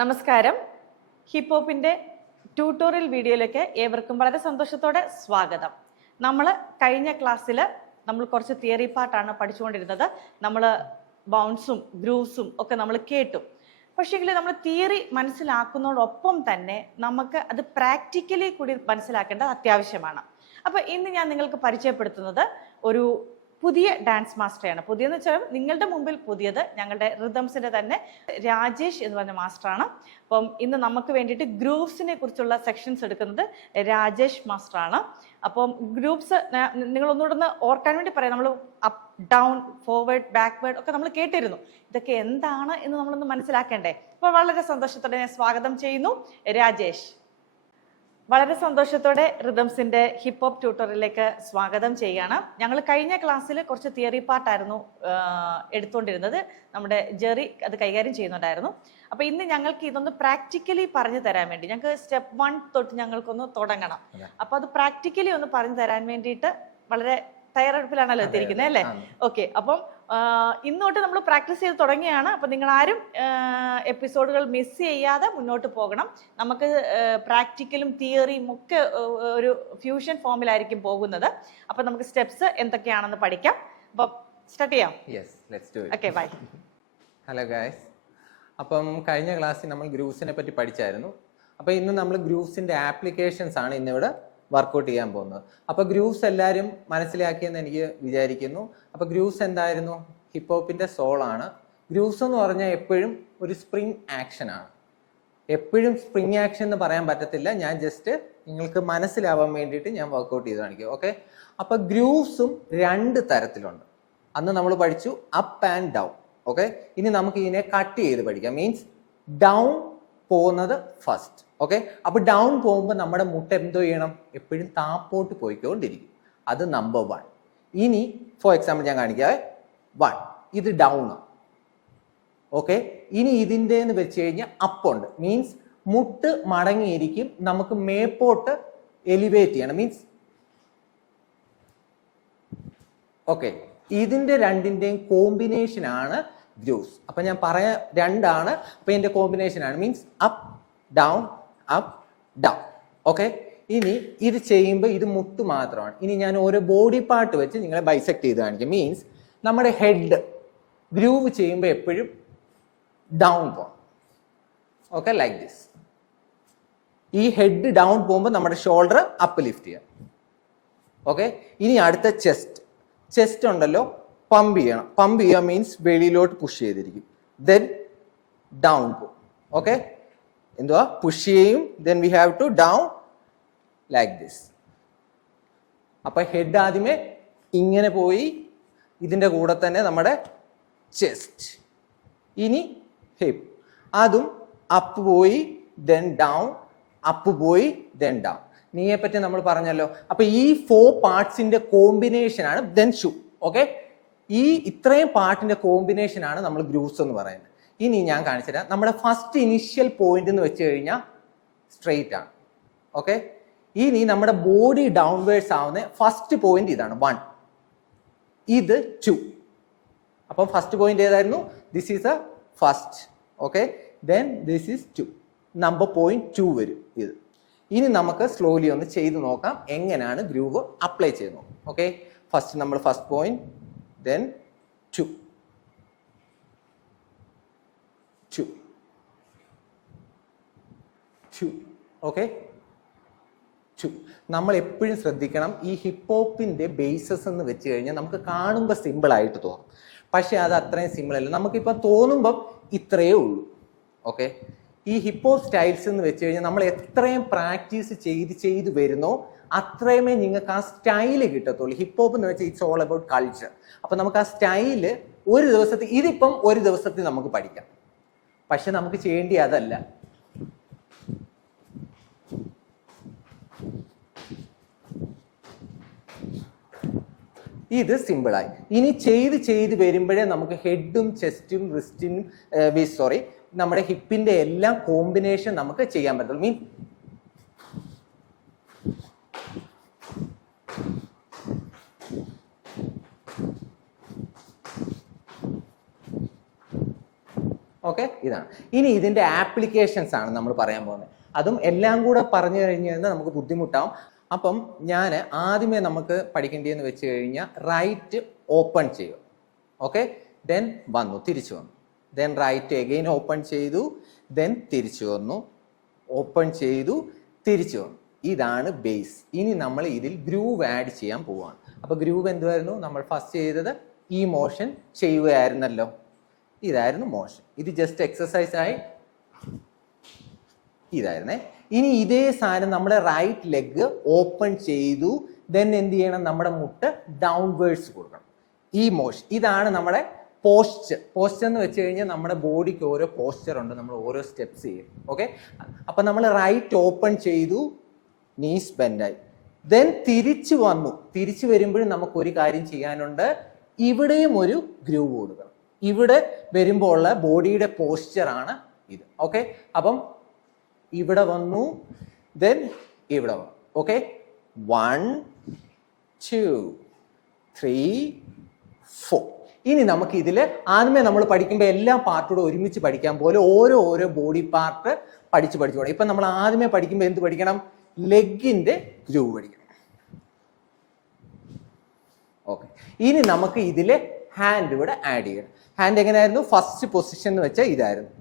നമസ്കാരം. ഹിപ്പോപ്പിന്റെ ട്യൂട്ടോറിയൽ വീഡിയോയിലേക്ക് ഏവർക്കും വളരെ സന്തോഷത്തോടെ സ്വാഗതം. നമ്മൾ കഴിഞ്ഞ ക്ലാസ്സിൽ നമ്മൾ കുറച്ച് തിയറി പാർട്ടാണ് പഠിച്ചുകൊണ്ടിരുന്നത്. നമ്മൾ ബൗൺസും ഗ്രൂവ്സും ഒക്കെ നമ്മൾ കേട്ടു. പക്ഷേങ്കിൽ നമ്മൾ തിയറി മനസ്സിലാക്കുന്നതോടൊപ്പം തന്നെ നമുക്ക് അത് പ്രാക്ടിക്കലി കൂടി മനസ്സിലാക്കേണ്ടത് അത്യാവശ്യമാണ്. അപ്പോൾ ഇന്ന് ഞാൻ നിങ്ങൾക്ക് പരിചയപ്പെടുത്തുന്നത് ഒരു പുതിയ ഡാൻസ് മാസ്റ്ററെയാണ്. പുതിയെന്ന് വെച്ചാൽ നിങ്ങളുടെ മുമ്പിൽ പുതിയത് ഞങ്ങളുടെ റിതംസിന്റെ തന്നെ രാജേഷ് എന്ന് പറഞ്ഞ മാസ്റ്ററാണ്. അപ്പം ഇന്ന് നമുക്ക് വേണ്ടിയിട്ട് ഗ്രൂവ്സിനെ കുറിച്ചുള്ള സെക്ഷൻസ് എടുക്കുന്നത് രാജേഷ് മാസ്റ്ററാണ്. അപ്പം ഗ്രൂപ്പ്സ് നിങ്ങൾ ഒന്നുകൂടെ ഓർക്കാൻ വേണ്ടി പറയാം. നമ്മൾ അപ്പ് ഡൗൺ ഫോർവേഡ് ബാക്ക്വേർഡ് ഒക്കെ നമ്മൾ കേട്ടിരുന്നു. ഇതൊക്കെ എന്താണ് എന്ന് നമ്മളൊന്ന് മനസ്സിലാക്കേണ്ടേ? അപ്പോൾ വളരെ സന്തോഷത്തോടെ ഞാൻ സ്വാഗതം ചെയ്യുന്നു രാജേഷ്. വളരെ സന്തോഷത്തോടെ റിതംസിന്റെ ഹിപ്പ് ഹോപ്പ് ട്യൂട്ടോറിയലിലേക്ക് സ്വാഗതം ചെയ്യുകയാണ്. ഞങ്ങൾ കഴിഞ്ഞ ക്ലാസ്സിൽ കുറച്ച് തിയറി പാർട്ടായിരുന്നു എടുത്തുകൊണ്ടിരുന്നത്. നമ്മുടെ ജെറി അത് കൈകാര്യം ചെയ്യുന്നുണ്ടായിരുന്നു. അപ്പോൾ ഇന്ന് ഞങ്ങൾക്ക് ഇതൊന്ന് പ്രാക്ടിക്കലി പറഞ്ഞു തരാൻ വേണ്ടി, ഞങ്ങൾക്ക് സ്റ്റെപ്പ് 1 തൊട്ട് ഞങ്ങൾക്കൊന്ന് തുടങ്ങണം. അപ്പോൾ അത് പ്രാക്ടിക്കലി ഒന്ന് പറഞ്ഞു തരാൻ വേണ്ടിയിട്ട് വളരെ തയ്യാറെടുപ്പിലാണല്ലോ എത്തിയിരിക്കുന്നത് അല്ലേ? ഓക്കെ. അപ്പം ഇന്നോട്ട് നമ്മൾ പ്രാക്ടീസ് ചെയ്ത് തുടങ്ങിയാണ്. അപ്പം നിങ്ങൾ ആരും എപ്പിസോഡുകൾ മിസ് ചെയ്യാതെ മുന്നോട്ട് പോകണം. നമുക്ക് പ്രാക്ടിക്കലും തിയറിയും ഒക്കെ ഒരു ഫ്യൂഷൻ ഫോമിലായിരിക്കും പോകുന്നത്. അപ്പം നമുക്ക് സ്റ്റെപ്സ് എന്തൊക്കെയാണെന്ന് പഠിക്കാം. അപ്പം സ്റ്റാർട്ട് ചെയ്യാം. Okay, bye. Hello guys. അപ്പം കഴിഞ്ഞ ക്ലാസ്സിൽ നമ്മൾ ഗ്രൂവ്സിനെ പറ്റി പഠിച്ചായിരുന്നു. അപ്പം ഇന്ന് നമ്മൾ ഗ്രൂവ്സിന്റെ ആപ്ലിക്കേഷൻസ് ആണ് ഇന്നിവിടെ വർക്കൗട്ട് ചെയ്യാൻ പോകുന്നത്. അപ്പൊ ഗ്രൂവ്സ് എല്ലാവരും മനസ്സിലാക്കിയെന്ന് എനിക്ക് വിചാരിക്കുന്നു. അപ്പൊ ഗ്രൂവ്സ് എന്തായിരുന്നു? ഹിപ്പോപ്പിന്റെ സോൾ ആണ്. ഗ്രൂവ്സ് എന്ന് പറഞ്ഞാൽ എപ്പോഴും ഒരു സ്പ്രിങ് ആക്ഷൻ ആണ്. എപ്പോഴും സ്പ്രിങ് ആക്ഷൻ എന്ന് പറയാൻ പറ്റത്തില്ല. ഞാൻ ജസ്റ്റ് നിങ്ങൾക്ക് മനസ്സിലാവാൻ വേണ്ടിയിട്ട് ഞാൻ വർക്കൗട്ട് ചെയ്ത് കാണിക്കും. ഓക്കെ. അപ്പൊ ഗ്രൂവ്സും 2 തരത്തിലുണ്ട്. അന്ന് നമ്മൾ പഠിച്ചു അപ്പ് ആൻഡ് ഡൗൺ. ഓക്കെ. ഇനി നമുക്ക് ഇതിനെ കട്ട് ചെയ്ത് പഠിക്കാം. മീൻസ് ഡൗൺ പോകുന്നത് ഫസ്റ്റ്. ഓക്കെ. അപ്പൊ ഡൗൺ പോകുമ്പോൾ നമ്മുടെ മുട്ട എന്തോ ചെയ്യണം? എപ്പോഴും താപ്പോട്ട് പോയിക്കൊണ്ടിരിക്കും. അത് നമ്പർ 1. ഇനി ഫോർ എക്സാമ്പിൾ ഞാൻ കാണിക്കാവേ. 1 ഇത് ഡൗൺ ആണ്. ഓക്കെ. ഇനി ഇതിൻ്റെ എന്ന് വെച്ച് കഴിഞ്ഞാൽ അപ്പുണ്ട്. മീൻസ് മുട്ട് മടങ്ങിയിരിക്കും. നമുക്ക് മേപ്പോട്ട് എലിവേറ്റ് ചെയ്യണം. Means okay. ഇതിന്റെ രണ്ടിന്റെയും കോമ്പിനേഷൻ ആണ് ഗ്രൂവ്സ്. അപ്പൊ ഞാൻ പറയാ 2 ആണ്. അപ്പൊ ഇതിന്റെ കോമ്പിനേഷൻ ആണ്. Means up down up down. Okay. ഇനി ഇത് ചെയ്യുമ്പോൾ ഇത് മുട്ട് മാത്രമാണ്. ഇനി ഞാൻ ഓരോ ബോഡി പാർട്ട് വെച്ച് നിങ്ങളെ ബൈസെക്ട് ചെയ്ത് കാണിക്കാം. മീൻസ് നമ്മുടെ ഹെഡ് ഗ്രൂവ് ചെയ്യുമ്പോൾ എപ്പോഴും ഡൗൺ പോകണം. Okay, like this. ഈ ഹെഡ് ഡൗൺ പോകുമ്പോൾ നമ്മുടെ ഷോൾഡർ അപ്പ് ലിഫ്റ്റ് ചെയ്യാം. ഓക്കെ. ഇനി അടുത്ത ചെസ്റ്റ് ഉണ്ടല്ലോ, പമ്പ് ചെയ്യണം. പമ്പ് ചെയ്യുക മീൻസ് വെളിയിലോട്ട് പുഷ് ചെയ്തിരിക്കും. ദെൻ ഡൗൺ പോകും. ഓക്കെ. എന്തുവാ? പുഷ് ചെയ്യും. Then we have to down like this. അപ്പൊ ഹെഡ് ആദ്യമേ ഇങ്ങനെ പോയി, ഇതിന്റെ കൂടെ തന്നെ നമ്മുടെ ചെസ്റ്റ്. ഇനി ഹിപ്പ്, അതും അപ്പ് പോയി ദെൻ ഡൗൺ, അപ്പ് പോയി ദെൻ ഡൗൺ. നീയെ പറ്റി നമ്മൾ പറഞ്ഞല്ലോ. അപ്പൊ ഈ 4 പാർട്സിന്റെ കോമ്പിനേഷൻ ആണ് ദെൻ ഷൂ. ഓക്കെ. ഈ ഇത്രയും പാർട്ടിന്റെ കോമ്പിനേഷൻ ആണ് നമ്മൾ ഗ്രൂവ്സ് എന്ന് പറയുന്നത്. ഇനി ഞാൻ കാണിച്ചുതരാം. നമ്മുടെ ഫസ്റ്റ് ഇനിഷ്യൽ പോയിന്റ് എന്ന് വെച്ച് കഴിഞ്ഞാൽ സ്ട്രെയിറ്റ് ആണ്. ഓക്കെ. ഇനി നമ്മുടെ ബോഡി ഡൗൺവേർഡ്സ് ആവുന്ന ഫസ്റ്റ് പോയിന്റ് ഇതാണ് 1, ഇത് 2. അപ്പം ഫസ്റ്റ് പോയിന്റ് ഏതായിരുന്നു? This is A first. Okay. Then this is 2. Number point 2 വരും ഇത്. ഇനി നമുക്ക് സ്ലോലി ഒന്ന് ചെയ്ത് നോക്കാം എങ്ങനെയാണ് ഗ്രൂവ് അപ്ലൈ ചെയ്യുന്നത്. ഓക്കെ. ഫസ്റ്റ് നമ്മൾ ഫസ്റ്റ് പോയിന്റ്, ദെൻ 2 2 2. ഓക്കെ. 2. നമ്മൾ എപ്പോഴും ശ്രദ്ധിക്കണം, ഈ ഹിപ്പോപ്പിന്റെ ബേസസ് എന്ന് വെച്ച് കഴിഞ്ഞാൽ നമുക്ക് കാണുമ്പോൾ സിമ്പിൾ ആയിട്ട് തോന്നും. പക്ഷെ അത് അത്രയും സിമ്പിൾ അല്ല. നമുക്കിപ്പോൾ തോന്നുമ്പം ഇത്രയേ ഉള്ളൂ. ഓക്കെ. ഈ ഹിപ്പോപ്പ് സ്റ്റൈൽസ് എന്ന് വെച്ച് കഴിഞ്ഞാൽ നമ്മൾ എത്രയും പ്രാക്ടീസ് ചെയ്ത് വരുന്നോ അത്രയുമേ നിങ്ങൾക്ക് ആ സ്റ്റൈല് കിട്ടത്തുള്ളൂ. ഹിപ്പോപ്പ് എന്ന് വെച്ചാൽ ഇറ്റ്സ് ഓൾ അബൌട്ട് കൾച്ചർ. അപ്പൊ നമുക്ക് ആ സ്റ്റൈല് ഒരു ദിവസത്തിൽ, ഇതിപ്പം ഒരു ദിവസത്തിൽ നമുക്ക് പഠിക്കാം. പക്ഷെ നമുക്ക് ചെയ്യേണ്ടി അതല്ല. ഇത് സിമ്പിളായി. ഇനി ചെയ്ത് വരുമ്പോഴേ നമുക്ക് ഹെഡും ചെസ്റ്റും റിസ്റ്റിനും നമ്മുടെ ഹിപ്പിന്റെ എല്ലാം കോമ്പിനേഷൻ നമുക്ക് ചെയ്യാൻ പറ്റുള്ളൂ. മീൻ ഓക്കെ, ഇതാണ്. ഇനി ഇതിന്റെ ആപ്ലിക്കേഷൻസ് ആണ് നമ്മൾ പറയാൻ പോകുന്നത്. അതും എല്ലാം കൂടെ പറഞ്ഞു കഴിഞ്ഞു കഴിഞ്ഞാൽ നമുക്ക് ബുദ്ധിമുട്ടാവും. അപ്പം ഞാൻ ആദ്യമേ നമുക്ക് പഠിക്കേണ്ടതെന്ന് വെച്ച് കഴിഞ്ഞാൽ റൈറ്റ് ഓപ്പൺ ചെയ്യും. ഓക്കെ, ദെൻ വന്നു, തിരിച്ചു വന്നു, ദെൻ റൈറ്റ് എഗെയിൻ ഓപ്പൺ ചെയ്തു, ദെൻ തിരിച്ചു വന്നു, ഓപ്പൺ ചെയ്തു, തിരിച്ചു വന്നു. ഇതാണ് ബേസ്. ഇനി നമ്മൾ ഇതിൽ ഗ്രൂവ് ആഡ് ചെയ്യാൻ പോവുകയാണ്. അപ്പൊ ഗ്രൂവ് എന്തുവായിരുന്നു? നമ്മൾ ഫസ്റ്റ് ചെയ്തത് ഈ മോഷൻ ചെയ്യുകയായിരുന്നല്ലോ, ഇതായിരുന്നു മോഷൻ. ഇത് ജസ്റ്റ് എക്സസൈസ് ആയി ഇതായിരുന്നേ. ഇനി ഇതേ സാധനം നമ്മുടെ റൈറ്റ് ലെഗ് ഓപ്പൺ ചെയ്തു, ദെൻ എന്ത് ചെയ്യണം? നമ്മുടെ മുട്ട് ഡൗൺവേർഡ്സ് കൊടുക്കണം. ഈ മോഷൻ ഇതാണ് നമ്മുടെ പോസ്ചർ. പോസ്ചർ എന്ന് വെച്ച് കഴിഞ്ഞാൽ നമ്മുടെ ബോഡിക്ക് ഓരോ പോസ്ചർ ഉണ്ട്, നമ്മൾ ഓരോ സ്റ്റെപ്സ് ചെയ്യും. ഓക്കെ, അപ്പൊ നമ്മൾ റൈറ്റ് ഓപ്പൺ ചെയ്തു, നീസ് ബെൻഡായി, ദെൻ തിരിച്ചു വന്നു. തിരിച്ചു വരുമ്പോഴും നമുക്ക് ഒരു കാര്യം ചെയ്യാനുണ്ട്, ഇവിടെയും ഒരു ഗ്രൂവ് കൊടുക്കണം. ഇവിടെ വരുമ്പോൾ ഉള്ള ബോഡിയുടെ പോസ്ചർ ആണ് ഇത്. ഓക്കെ, അപ്പം ഇവിടെ വന്നു, ദെൻ ഇവിടെ വന്നു. ഓക്കെ, 1 2 3 4. ഇനി നമുക്ക് ഇതിൽ ആദ്യമേ നമ്മൾ പഠിക്കുമ്പോൾ എല്ലാ പാർട്ടൂടെ ഒരുമിച്ച് പഠിക്കാൻ പോലെ ഓരോ ബോഡി പാർട്ട് പഠിച്ചു പോകണം. ഇപ്പൊ നമ്മൾ ആദ്യമേ പഠിക്കുമ്പോൾ എന്ത് പഠിക്കണം? ലെഗിന്റെ ഗ്രൂവ് പഠിക്കണം. ഓക്കെ, ഇനി നമുക്ക് ഇതിലെ ഹാൻഡ് ഇവിടെ ആഡ് ചെയ്യണം. ഹാൻഡ് എങ്ങനെയായിരുന്നു? ഫസ്റ്റ് പൊസിഷൻ എന്ന് വെച്ചാൽ ഇതായിരുന്നു.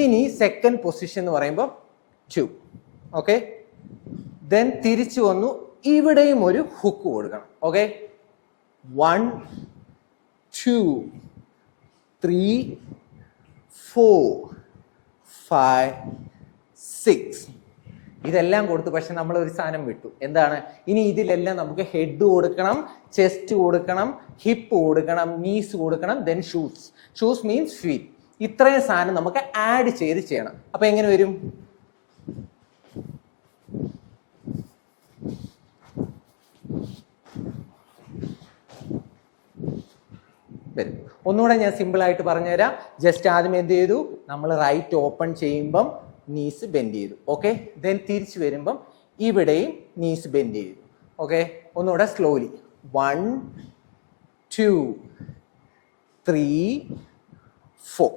ഇനി സെക്കൻഡ് പൊസിഷൻ എന്ന് പറയുമ്പോൾ 2. ഓക്കെ, ദെൻ തിരിച്ചു വന്നു, ഇവിടെയും ഒരു ഹുക്ക് കൊടുക്കണം. ഓക്കെ, 1 2 3 4 5 6. ഇതെല്ലാം കൊടുത്തു. പക്ഷെ നമ്മൾ ഒരു സാധനം വിട്ടു. എന്താണ്? ഇനി ഇതിലെല്ലാം നമുക്ക് ഹെഡ് കൊടുക്കണം, ചെസ്റ്റ് കൊടുക്കണം, ഹിപ്പ് കൊടുക്കണം, നീസ് കൊടുക്കണം, then shoes. Shoes means feet. ഇത്രയും സാധനം നമുക്ക് ആഡ് ചെയ്ത് ചെയ്യണം. അപ്പൊ എങ്ങനെ വരും? വരും. ഒന്നുകൂടെ ഞാൻ സിമ്പിൾ ആയിട്ട് പറഞ്ഞുതരാം. ജസ്റ്റ് ആദ്യം എന്ത് ചെയ്തു? നമ്മൾ റൈറ്റ് ഓപ്പൺ ചെയ്യുമ്പം നീസ് ബെൻഡ് ചെയ്തു. ഓക്കെ, ദെൻ തിരിച്ചു വരുമ്പം ഇവിടെയും നീസ് ബെൻഡ് ചെയ്തു. ഓക്കെ, ഒന്നുകൂടെ സ്ലോലി. 1 2 3 4.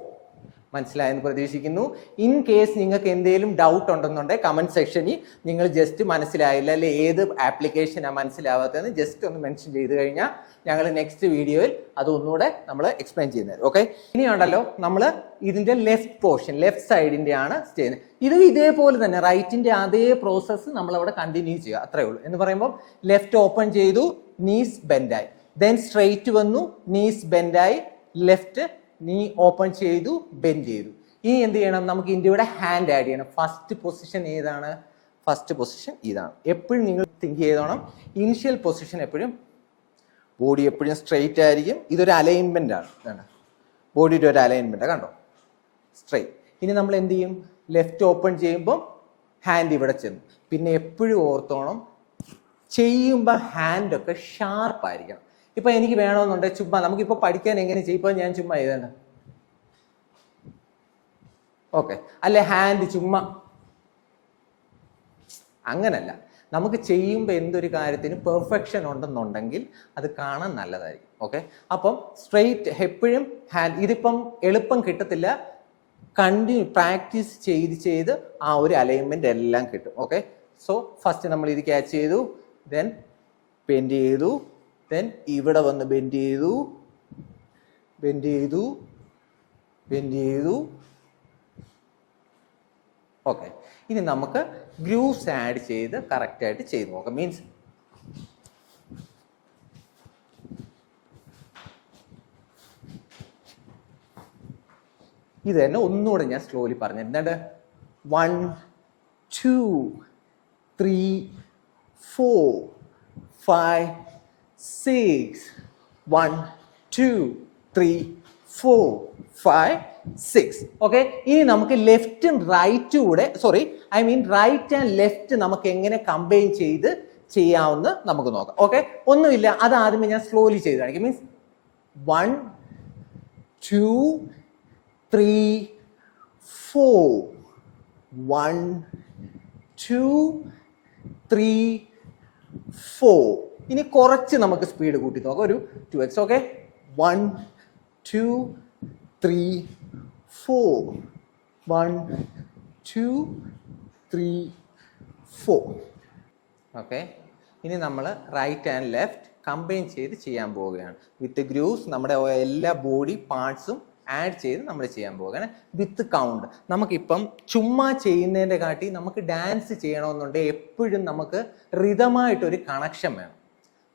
മനസ്സിലായെന്ന് പ്രതീക്ഷിക്കുന്നു. ഇൻ കേസ് നിങ്ങൾക്ക് എന്തെങ്കിലും ഡൗട്ട് ഉണ്ടെന്നുണ്ടെങ്കിൽ കമന്റ് സെക്ഷനിൽ നിങ്ങൾ ജസ്റ്റ് മനസ്സിലായില്ല അല്ലെ ഏത് ആപ്ലിക്കേഷനാണ് മനസ്സിലാവാത്തതെന്ന് ജസ്റ്റ് ഒന്ന് മെൻഷൻ ചെയ്ത് കഴിഞ്ഞാൽ ഞങ്ങൾ നെക്സ്റ്റ് വീഡിയോയിൽ അത് ഒന്നുകൂടെ നമ്മൾ എക്സ്പ്ലെയിൻ ചെയ്യുന്നത്. ഓക്കെ, ഇനിയുണ്ടല്ലോ നമ്മൾ ഇതിന്റെ ലെഫ്റ്റ് പോർഷൻ, ലെഫ്റ്റ് സൈഡിന്റെ ആണ് ചെയ്യുന്നത്. ഇത് ഇതേപോലെ തന്നെ റൈറ്റിന്റെ അതേ പ്രോസസ്സ് നമ്മൾ അവിടെ കണ്ടിന്യൂ ചെയ്യുക, അത്രേ ഉള്ളൂ. എന്ന് പറയുമ്പോൾ ലെഫ്റ്റ് ഓപ്പൺ ചെയ്തു, നീസ് ബെൻഡായി, ദെൻ സ്ട്രെയിറ്റ് വന്നു, നീസ് ബെൻഡായി, ലെഫ്റ്റ് നീ ഓപ്പൺ ചെയ്തു, ബെൻഡ് ചെയ്തു. ഇനി എന്ത് ചെയ്യണം? നമുക്ക് ഇന്ത്യയുടെ ഹാൻഡ് ആഡ് ചെയ്യണം. ഫസ്റ്റ് പൊസിഷൻ ഏതാണ്? ഫസ്റ്റ് പൊസിഷൻ ഇതാണ്. എപ്പോഴും നിങ്ങൾ തിങ്ക് ചെയ്തോണം, ഇനിഷ്യൽ പൊസിഷൻ എപ്പോഴും ബോഡി എപ്പോഴും സ്ട്രെയിറ്റ് ആയിരിക്കും. ഇതൊരു അലൈൻമെന്റ് ആണ്, ബോഡിയുടെ ഒരു അലൈൻമെന്റ്. കണ്ടോ? സ്ട്രെയിറ്റ്. ഇനി നമ്മൾ എന്ത് ചെയ്യും? ലെഫ്റ്റ് ഓപ്പൺ ചെയ്യുമ്പോൾ ഹാൻഡ് ഇവിടെ ചെന്നു. പിന്നെ എപ്പോഴും ഓർത്തോണം, ചെയ്യുമ്പോൾ ഹാൻഡൊക്കെ ഷാർപ്പായിരിക്കണം. ഇപ്പൊ എനിക്ക് വേണമെന്നുണ്ടെങ്കിൽ ചുമ്മാ നമുക്കിപ്പോൾ പഠിക്കാൻ എങ്ങനെ ചെയ്യും? ഇപ്പൊ ഞാൻ ചുമ്മാ ചെയ്തേണ്ട, ഓക്കെ, അല്ലെ ഹാൻഡ് ചുമ്മാ, അങ്ങനല്ല. നമുക്ക് ചെയ്യുമ്പോൾ എന്തൊരു കാര്യത്തിന് പെർഫെക്ഷൻ ഉണ്ടെന്നുണ്ടെങ്കിൽ അത് കാണാൻ നല്ലതായിരിക്കും. ഓക്കെ, അപ്പം സ്ട്രെയിറ്റ് എപ്പോഴും ഹാൻഡ്. ഇതിപ്പം എളുപ്പം കിട്ടത്തില്ല, കണ്ടിന്യൂ പ്രാക്ടീസ് ചെയ്ത് ആ ഒരു അലൈൻമെന്റ് എല്ലാം കിട്ടും. ഓക്കെ, സോ ഫസ്റ്റ് നമ്മൾ ഇത് ക്യാച്ച് ചെയ്തു, ദെൻ ബെൻഡ് ചെയ്തു, ദെൻ ഇവിടെ വന്ന് ബെൻഡ് ചെയ്തു, ബെൻഡ് ചെയ്തു, ബെൻഡ് ചെയ്തു. ഓക്കെ, ഇനി നമുക്ക് ഗ്രൂവ്സ് ആഡ് ചെയ്ത് കറക്റ്റ് ആയിട്ട് ചെയ്ത് നോക്കാം. മീൻസ് ഇത് തന്നെ ഒന്നുകൂടെ ഞാൻ സ്ലോലി പറഞ്ഞു. എന്താണ്? 1 2 3 4 5 6. 1 2 3 4 5 6. ഓക്കെ, ഇനി നമുക്ക് ലെഫ്റ്റും റൈറ്റും കൂടെ, റൈറ്റ് ആൻഡ് ലെഫ്റ്റ് നമുക്ക് എങ്ങനെ കമ്പൈൻ ചെയ്ത് ചെയ്യാവുന്ന നമുക്ക് നോക്കാം. ഓക്കെ, ഒന്നുമില്ല, അത് ആദ്യമേ ഞാൻ സ്ലോലി ചെയ്ത് കാണിക്കും. മീൻസ് 1 2 3 4. 1 2 3 4. ഇനി കുറച്ച് നമുക്ക് സ്പീഡ് കൂട്ടി നോക്കാം, ഒരു 2x. Okay, 1 2 3 4 1 2 3 4 okay. ഇനി നമ്മൾ റൈറ്റ് ആൻഡ് ലെഫ്റ്റ് കമ്പൈൻ ചെയ്ത് ചെയ്യാൻ പോവുകയാണ്. വിത്ത് ഗ്രൂവ്സ് നമ്മുടെ എല്ലാ ബോഡി പാർട്സും ആഡ് ചെയ്ത് നമ്മൾ ചെയ്യാൻ പോവുകയാണ് വിത്ത് കൗണ്ട്. നമുക്കിപ്പം ചുമ്മാ ചെയ്യുന്നതിൻ്റെ കാട്ടി നമുക്ക് ഡാൻസ് ചെയ്യണമെന്നുണ്ടെങ്കിൽ എപ്പോഴും നമുക്ക് റിതമായിട്ടൊരു കണക്ഷൻ വേണം.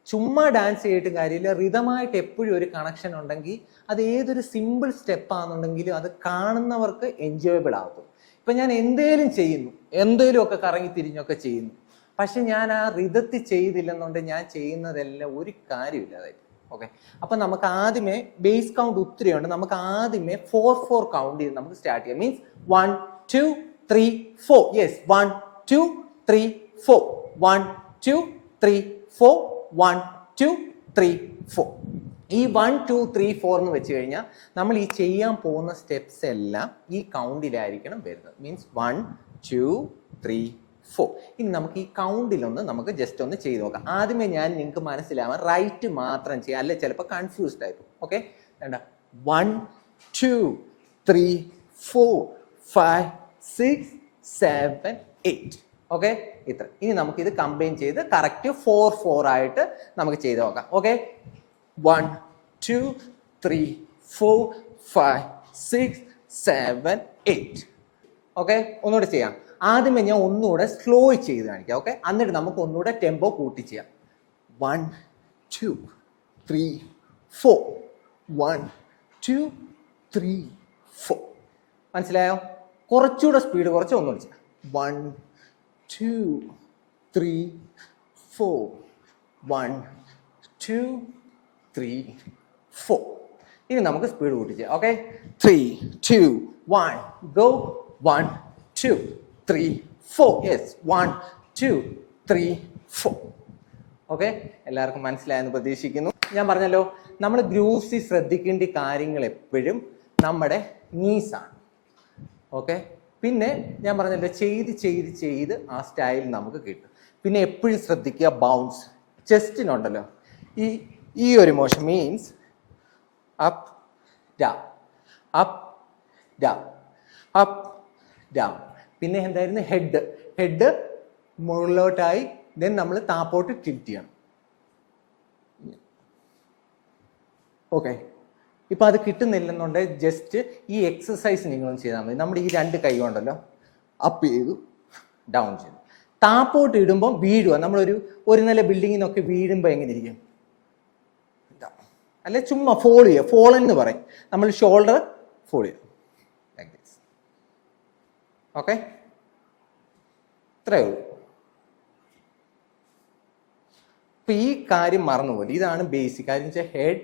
ചുമ്മാ ഡാൻസ് ചെയ്തിട്ട് കാര്യമില്ല, റിതമായിട്ട് എപ്പോഴും ഒരു കണക്ഷൻ ഉണ്ടെങ്കിൽ അത് ഏതൊരു സിമ്പിൾ സ്റ്റെപ്പാണെന്നുണ്ടെങ്കിലും അത് കാണുന്നവർക്ക് എൻജോയബിൾ ആകും. ഇപ്പം ഞാൻ എന്തേലും ചെയ്യുന്നു, എന്തേലും ഒക്കെ കറങ്ങി തിരിഞ്ഞൊക്കെ ചെയ്യുന്നു, പക്ഷെ ഞാൻ ആ റിതത്തിൽ ചെയ്തില്ലെന്നുണ്ടെങ്കിൽ ഞാൻ ചെയ്യുന്നതെല്ലാം ഒരു കാര്യമില്ലാതായിട്ട്. ഓക്കെ, അപ്പം നമുക്ക് ആദ്യമേ ബേസ് കൗണ്ട് ഒത്തിരി ഉണ്ട്. നമുക്ക് ആദ്യമേ 4 കൗണ്ട് ചെയ്ത് നമുക്ക് സ്റ്റാർട്ട് ചെയ്യാം. മീൻസ് 1 2 3 4. യെസ്, 1 2 3 4 1 2 3 4 1 2 3 4. ഈ 1 2 3 4 എന്ന് വെച്ച് കഴിഞ്ഞാൽ നമ്മൾ ഈ ചെയ്യാൻ പോകുന്ന സ്റ്റെപ്സ് എല്ലാം ഈ കൗണ്ടിലായിരിക്കണം വരുന്നത്. മീൻസ് 1 2 3 4. ഇനി നമുക്ക് ഈ കൗണ്ടിലൊന്ന് നമുക്ക് ജസ്റ്റ് ഒന്ന് ചെയ്ത് നോക്കാം. ആദ്യമേ ഞാൻ നിങ്ങൾക്ക് മനസ്സിലാവാൻ റൈറ്റ് മാത്രം ചെയ്യാം, അല്ലെ ചിലപ്പോൾ കൺഫ്യൂസ്ഡ് ആയിരിക്കും. ഓക്കെ, 1 2 3 4 5 6 7 8. ഓക്കെ, ഇത്ര. ഇനി നമുക്ക് ഇത് കമ്പൈൻ ചെയ്ത് കറക്റ്റ് 4 4 ആയിട്ട് നമുക്ക് ചെയ്ത് നോക്കാം. ഓക്കെ, 1 2 3 4 5 6 7 8. ഓക്കെ, ഒന്നുകൂടെ ചെയ്യാം. ആദ്യമേ ഞാൻ ഒന്നുകൂടെ സ്ലോ ചെയ്ത് കാണിക്കാം. ഓക്കെ, എന്നിട്ട് നമുക്ക് ഒന്നുകൂടെ ടെമ്പോ കൂട്ടി ചെയ്യാം. 1 2 3 4 1 2 3 4. മനസ്സിലായോ? കുറച്ചുകൂടെ സ്പീഡ് കുറച്ച് ഒന്നുകൂടെ ചെയ്യാം. 1 2 3 4 1 2 3 4. ഇനി നമുക്ക് സ്പീഡ് കൂട്ടി ചെയ്യാം. Okay, 3 2 1 go. 1 2 3 4. യെസ്, 1 2 3 4. ഓക്കെ, എല്ലാവർക്കും മനസ്സിലായെന്ന് പ്രതീക്ഷിക്കുന്നു. ഞാൻ പറഞ്ഞല്ലോ, നമ്മൾ ഗ്രൂവ്സിൽ ശ്രദ്ധിക്കേണ്ട കാര്യങ്ങൾ എപ്പോഴും നമ്മുടെ നീസാണ്. ഓക്കെ, പിന്നെ ഞാൻ പറഞ്ഞല്ലോ ചെയ്ത് ചെയ്ത് ചെയ്ത് ആ സ്റ്റൈൽ നമുക്ക് കിട്ടും. പിന്നെ എപ്പോഴും ശ്രദ്ധിക്കുക ബൗൺസ്. ചെസ്റ്റിനുണ്ടല്ലോ ഈ ഒരു motion means up down up down up down. പിന്നെ എന്തായിരുന്നു? ഹെഡ് മുകളിലോട്ടായി, ദെൻ നമ്മൾ താപ്പോട്ട് ടിൽറ്റ് ചെയ്യണം. ഓക്കെ, ഇപ്പം അത് കിട്ടുന്നില്ലെന്നുണ്ടെങ്കിൽ ജസ്റ്റ് ഈ എക്സസൈസ് നിങ്ങളൊന്ന് ചെയ്താൽ മതി. നമ്മുടെ ഈ 2 കൈ കൊണ്ടല്ലോ അപ്പ് ചെയ്തു ഡൗൺ ചെയ്തു. താപ്പോട്ട് ഇടുമ്പോൾ വീഴുക. നമ്മളൊരു നില ബിൽഡിങ്ങിൽ നിന്നൊക്കെ വീഴുമ്പോൾ എങ്ങനെ ഇരിക്കും? അല്ലെ ചുമ്മാ ഫോൾ ചെയ്യുക. ഫോൾ എന്ന് പറയും. നമ്മൾ ഷോൾഡർ ഫോൾ ചെയ്യും. ഓക്കെ, ഇത്രയേ ഉള്ളൂ. അപ്പൊ ഈ കാര്യം മറന്നുപോലെ, ഇതാണ് ബേസിക് കാര്യം. വെച്ചാൽ ഹെഡ്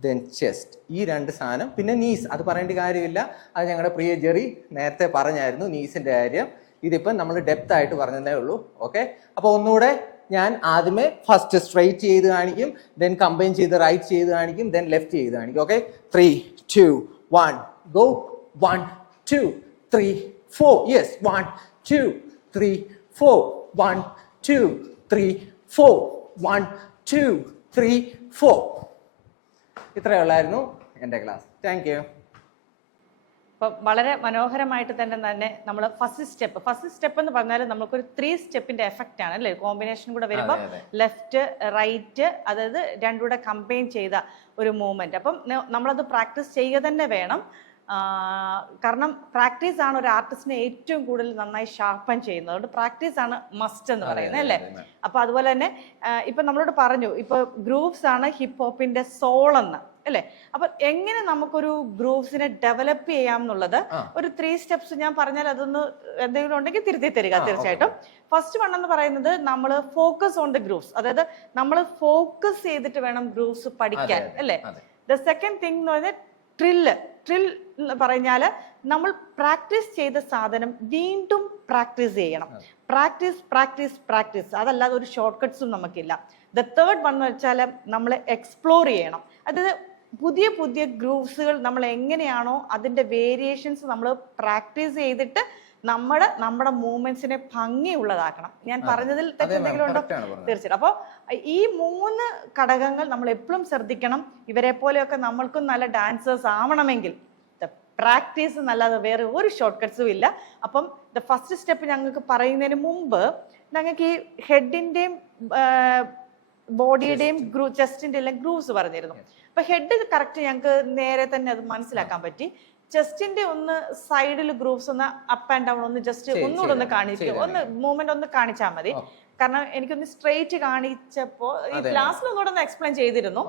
ദെൻ ചെസ്റ്റ്, ഈ 2 സാധനം. പിന്നെ നീസ്, അത് പറയേണ്ട കാര്യമില്ല, അത് ഞങ്ങളുടെ പ്രിയ ജെറി നേരത്തെ പറഞ്ഞായിരുന്നു നീസിന്റെ കാര്യം. ഇതിപ്പം നമ്മൾ ഡെപ്ത് ആയിട്ട് പറഞ്ഞതേ ഉള്ളൂ. ഓക്കെ, അപ്പൊ ഒന്നുകൂടെ ഞാൻ ആദ്യമേ ഫസ്റ്റ് സ്ട്രൈറ്റ് ചെയ്ത് കാണിക്കും, ദെൻ കമ്പൈൻ ചെയ്ത് റൈറ്റ് ചെയ്ത് കാണിക്കും, ദെൻ ലെഫ്റ്റ് ചെയ്ത് കാണിക്കും. Okay, 3 2 1 go. 1 2 3 4. യെസ്, 1 2 3 4 1 2 3 4 1 2 3 4. ഇത്രയേ ഉള്ളായിരുന്നു എൻ്റെ ക്ലാസ്. Thank you. അപ്പം വളരെ മനോഹരമായിട്ട് തന്നെ നമ്മൾ ഫസ്റ്റ് സ്റ്റെപ്പ് എന്ന് പറഞ്ഞാൽ നമുക്കൊരു 3 സ്റ്റെപ്പിന്റെ എഫക്റ്റ് ആണ് അല്ലേ? കോമ്പിനേഷൻ കൂടെ വരുമ്പോൾ ലെഫ്റ്റ് റൈറ്റ്, അതായത് രണ്ടും കൂടെ കമ്പൈൻ ചെയ്ത ഒരു മൂവ്മെന്റ്. അപ്പം നമ്മളത് പ്രാക്ടീസ് ചെയ്യുക തന്നെ വേണം. കാരണം പ്രാക്ടീസ് ആണ് ഒരു ആർട്ടിസ്റ്റിനെ ഏറ്റവും കൂടുതൽ നന്നായി ഷാർപ്പൻ ചെയ്യുന്നത്. അതുകൊണ്ട് പ്രാക്ടീസ് ആണ് മസ്റ്റ് എന്ന് പറയുന്നത് അല്ലേ? അപ്പൊ അതുപോലെ തന്നെ ഇപ്പൊ നമ്മളോട് പറഞ്ഞു, ഇപ്പൊ ഗ്രൂവ്സ് ആണ് ഹിപ്പ് ഹോപ്പിന്റെ സോൾ എന്ന് അല്ലേ? അപ്പൊ എങ്ങനെ നമുക്കൊരു ഗ്രൂവ്സിനെ ഡെവലപ്പ് ചെയ്യാം എന്നുള്ളത് ഒരു 3 സ്റ്റെപ്സ് ഞാൻ പറഞ്ഞാൽ അതൊന്ന് എന്തെങ്കിലും ഉണ്ടെങ്കിൽ തിരുത്തി തരിക തീർച്ചയായിട്ടും. ഫസ്റ്റ് വൺ എന്ന് പറയുന്നത് നമ്മൾ ഫോക്കസ് ഓൺ ദ ഗ്രൂവ്സ്, അതായത് നമ്മൾ ഫോക്കസ് ചെയ്തിട്ട് വേണം ഗ്രൂവ്സ് പഠിക്കാൻ അല്ലേ? ദ സെക്കൻഡ് തിങ് എന്ന് പറഞ്ഞാൽ ട്രിൽ എന്ന് പറഞ്ഞാൽ നമ്മൾ പ്രാക്ടീസ് ചെയ്ത സാധനം വീണ്ടും പ്രാക്ടീസ് ചെയ്യണം. പ്രാക്ടീസ്, അതല്ലാതെ ഒരു ഷോർട്ട് കട്ട്സും നമുക്കില്ല. ദ തേർഡ് വൺ എന്ന് വെച്ചാൽ നമ്മൾ എക്സ്പ്ലോർ ചെയ്യണം. അതായത് പുതിയ ഗ്രൂവ്സുകൾ നമ്മൾ എങ്ങനെയാണോ അതിന്റെ വേരിയേഷൻസ് നമ്മൾ പ്രാക്ടീസ് ചെയ്തിട്ട് നമ്മുടെ മൂവ്മെന്റ്സിനെ ഭംഗിയുള്ളതാക്കണം. ഞാൻ പറഞ്ഞതിൽ തെറ്റെന്തെങ്കിലും ഉണ്ടോ? തീർച്ചയായിട്ടും. അപ്പോൾ ഈ 3 ഘടകങ്ങൾ നമ്മൾ എപ്പോഴും ശ്രദ്ധിക്കണം. ഇവരെ പോലെയൊക്കെ നമ്മൾക്കും നല്ല ഡാൻസേഴ്സ് ആവണമെങ്കിൽ ദ പ്രാക്ടീസ് എന്നല്ലാതെ വേറെ ഒരു ഷോർട്ട് കട്ട്സും ഇല്ല. അപ്പം ദ ഫസ്റ്റ് സ്റ്റെപ്പ് ഞങ്ങൾക്ക് പറയുന്നതിന് മുമ്പ് ഞങ്ങൾക്ക് ഈ ഹെഡിന്റെയും ബോഡിയുടെയും ചെസ്റ്റിന്റെ എല്ലാം ഗ്രൂവ്സ് പറഞ്ഞിരുന്നു. അപ്പൊ ഹെഡ് കറക്റ്റ് ഞങ്ങൾക്ക് നേരെ തന്നെ അത് മനസ്സിലാക്കാൻ പറ്റി. ചെസ്റ്റിന്റെ ഒന്ന് സൈഡിൽ ഗ്രൂവ്സ് ഒന്ന് അപ്പ് ആൻഡ് ഡൗൺ ഒന്ന് ജസ്റ്റ് ഒന്നുകൂടെ ഒന്ന് കാണിക്കും, ഒന്ന് മൂവ്മെന്റ് ഒന്ന് കാണിച്ചാൽ മതി. കാരണം എനിക്കൊന്ന് സ്ട്രെയിറ്റ് കാണിച്ചപ്പോ ഈ ക്ലാസ്സിൽ ഒന്നുകൂടെ ഒന്ന് എക്സ്പ്ലെയിൻ ചെയ്തിരുന്നു.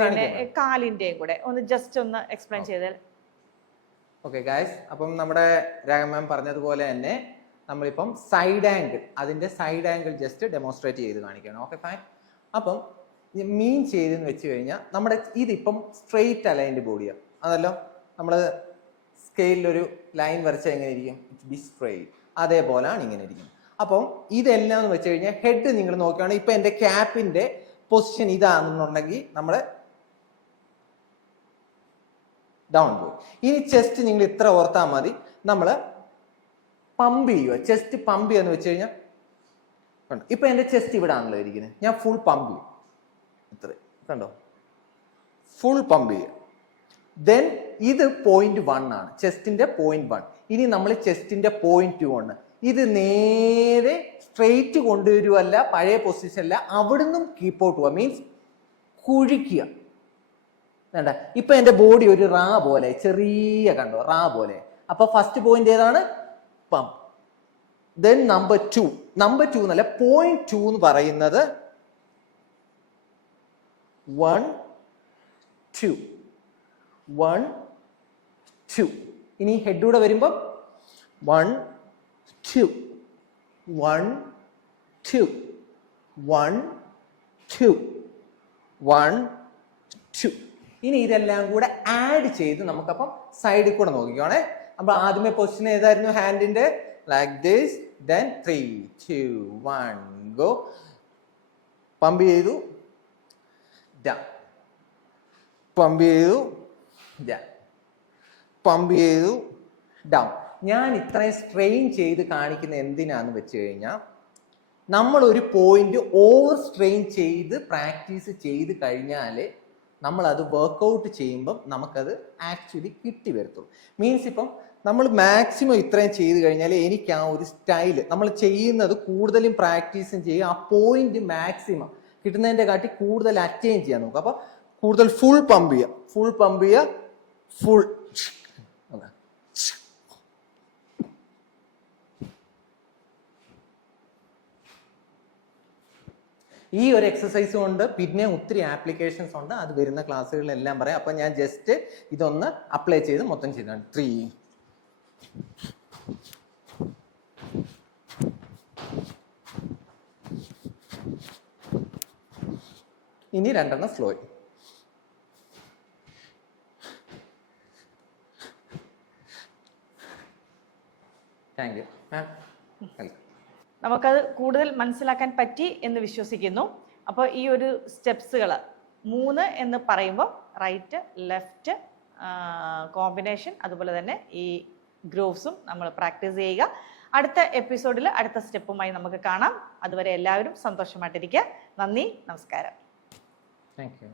പിന്നെ കാലിന്റെയും കൂടെ ഒന്ന് ജസ്റ്റ് ഒന്ന് എക്സ്പ്ലെയിൻ ചെയ്താൽ. ഓക്കെ ഗൈസ്, അപ്പം നമ്മുടെ രാഗ മാം പറഞ്ഞതുപോലെ തന്നെ നമ്മളിപ്പം സൈഡ് ആംഗിൾ, അതിന്റെ സൈഡ് ആംഗിൾ ജസ്റ്റ് ഡെമോൺസ്ട്രേറ്റ് ചെയ്ത് കാണിക്കണം. Okay fine. അപ്പം മീൻ ചെയ്തെന്ന് വെച്ച് കഴിഞ്ഞാൽ നമ്മുടെ ഇതിപ്പം സ്ട്രെയിറ്റ് അലൈൻഡ് ബോഡിയാണ്, അതല്ലോ. നമ്മൾ സ്കെയിലൊരു ലൈൻ വരച്ചാൽ എങ്ങനെ ഇരിക്കും? It be straight. അതേപോലെയാണ് ഇങ്ങനെ ഇരിക്കുന്നത്. അപ്പം ഇതെല്ലാം എന്ന് വെച്ച് കഴിഞ്ഞാൽ ഹെഡ് നിങ്ങൾ നോക്കുകയാണെങ്കിൽ ഇപ്പൊ എന്റെ ക്യാപ്പിന്റെ പൊസിഷൻ ഇതാണെന്നുണ്ടെങ്കിൽ നമ്മൾ ഡൗൺ പോയി. ഇനി ചെസ്റ്റ് നിങ്ങൾ ഇത്ര ഓർത്താൽ മതി. നമ്മൾ പമ്പ് ചെയ്യുക, ചെസ്റ്റ് പമ്പ് ചെയ്യാന്ന് വെച്ച് കഴിഞ്ഞാൽ ഇപ്പൊ എന്റെ ചെസ്റ്റ് ഇവിടെ ആണല്ലോ ഇരിക്കുന്നത്, ഞാൻ ഫുൾ പമ്പ് ചെയ്യും. ഇത്ര കണ്ടോ, ഫുൾ പമ്പ് ചെയ്യുക. ദെൻ ഇത് 0.1 ആണ്, ചെസ്റ്റിന്റെ 0.1. ഇനി നമ്മൾ ചെസ്റ്റിന്റെ 0.2 ആണ്. ഇത് നേരെ സ്ട്രെയിറ്റ് കൊണ്ടുവരുവല്ല, പഴയ പൊസിഷൻ അല്ല, അവിടുന്ന് കീപ്പ് ഔട്ട് പോവുക, മീൻസ് കുഴിക്കുക. വേണ്ട, ഇപ്പൊ എന്റെ ബോഡി ഒരു റാ പോലെ ചെറിയ കണ്ടോ, റാ പോലെ. അപ്പൊ ഫസ്റ്റ് പോയിന്റ് ഏതാണ്? പമ്പ്. ദെൻ നമ്പർ 2 എന്നല്ല 0.2 എന്ന് പറയുന്നത് 1 2 1 2. ഇനി ഹെഡൂടെ വരുമ്പോ 1 2 1 2 1 2 1 2. ഇനി ഇതെല്ലാം കൂടെ ആഡ് ചെയ്ത് നമുക്കപ്പം സൈഡിൽ കൂടെ നോക്കിക്കോണേ. അപ്പൊ ആദ്യമേ പൊസിഷൻ ഏതായിരുന്നു? ഹാൻഡിന്റെ like this, then 3 2 1 go. Pump ചെയ്തു, ഡൗൺ. പമ്പ് ചെയ്തു, ഡൗൺ. പമ്പ് ചെയ്തു, ഡൗൺ. ഞാൻ ഇത്രയും സ്ട്രെയിൻ ചെയ്ത് കാണിക്കുന്ന എന്തിനാന്ന് വെച്ച് കഴിഞ്ഞാൽ നമ്മൾ ഒരു പോയിന്റ് ഓവർ സ്ട്രെയിൻ ചെയ്ത് പ്രാക്ടീസ് ചെയ്ത് കഴിഞ്ഞാൽ നമ്മൾ അത് വർക്കൗട്ട് ചെയ്യുമ്പം നമുക്കത് ആക്ച്വലി കിട്ടി വരത്തുള്ളൂ. മീൻസ് ഇപ്പം നമ്മൾ മാക്സിമം ഇത്രയും ചെയ്ത് കഴിഞ്ഞാൽ എനിക്ക് ആ ഒരു സ്റ്റൈല് നമ്മൾ ചെയ്യുന്നത് കൂടുതലും പ്രാക്ടീസും ചെയ്യും, ആ പോയിന്റ് മാക്സിമം കിട്ടുന്നതിന്റെ കാട്ടി കൂടുതൽ അറ്റൈൻ ചെയ്യാൻ നോക്കുക. അപ്പൊ കൂടുതൽ ഫുൾ പമ്പ് ചെയ്യുക, ഫുൾ പമ്പ് ചെയ്യുക, ഫുൾ. ഈ ഒരു എക്സസൈസ് കൊണ്ട് പിന്നെ ഒത്തിരി ആപ്ലിക്കേഷൻസ് ഉണ്ട്, അത് വരുന്ന ക്ലാസ്സുകളിലെല്ലാം പറയാം. അപ്പൊ ഞാൻ ജസ്റ്റ് ഇതൊന്ന് അപ്ലൈ ചെയ്ത് മൊത്തം ചെയ്താണ്. 3 ഇനി 2 slow. Thank you ma'am, welcome. നമുക്കത് കൂടുതൽ മനസ്സിലാക്കാൻ പറ്റി എന്ന് വിശ്വസിക്കുന്നു. അപ്പോൾ ഈ ഒരു സ്റ്റെപ്സുകൾ 3 എന്ന് പറയുമ്പോൾ റൈറ്റ് ലെഫ്റ്റ് കോമ്പിനേഷൻ, അതുപോലെ തന്നെ ഈ ഗ്രൂവ്സും നമ്മൾ പ്രാക്ടീസ് ചെയ്യുക. അടുത്ത എപ്പിസോഡിൽ അടുത്ത സ്റ്റെപ്പുമായി നമുക്ക് കാണാം. അതുവരെ എല്ലാവരും സന്തോഷമായിട്ടിരിക്കുക. നന്ദി, നമസ്കാരം. Thank you.